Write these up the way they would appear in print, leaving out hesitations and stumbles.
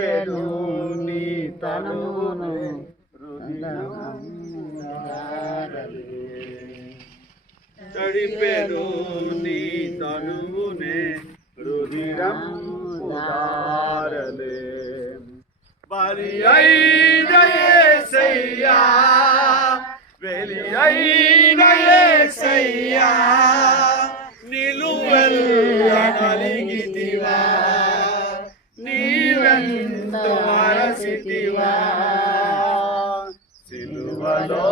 తడిపెను నీ తనువును తడిపెను నీ తనువునే రుధిరం ఉదారలే బలి అయిన యేసయ్యా వెలి అయిన యేసయ్యా నిలువెల్ల నలిగితివా నీవెంతో అరసితివా సిలువలో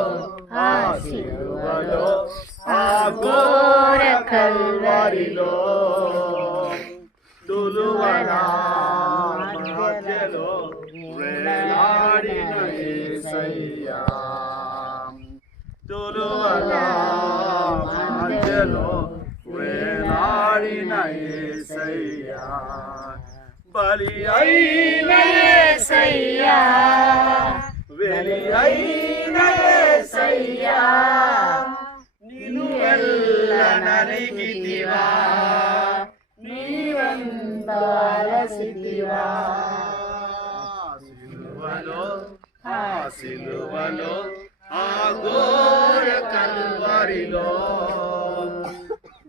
ఆ సిలువలో ఆ ఘోర కల్వరిలో తులువల మధ్యలో వేలాడిన యేసయ్యా తులువల మధ్యలో వేలాడిన యేసయ్యా బలి అయిన యేసయ్యా వెలి అయిన యేసయ్యా నిలువెల్ల నలిగితివా నీవెంతో అలసితివా సిలువలో ఆ సిలువలో ఆ ఘోర కల్వరిలో.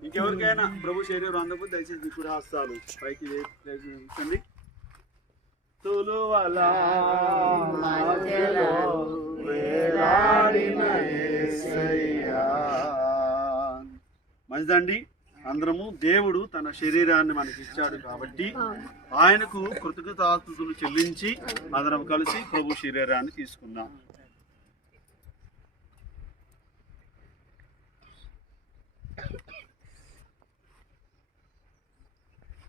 ఇంకెవరికైనా ప్రభు శరీరం అందకపోతే దయచేసి మీ కూడా హస్తాలు పైకి వేసండి. తులువలా మధ్యలో వేలాడిన యేసయ్యా. మంచిదండి, అందరము దేవుడు తన శరీరాన్ని మనకి ఇచ్చాడు కాబట్టి ఆయనకు కృతజ్ఞతాస్తుతులు చెల్లించి అందరం కలిసి ప్రభు శరీరాన్ని తీసుకుందాం.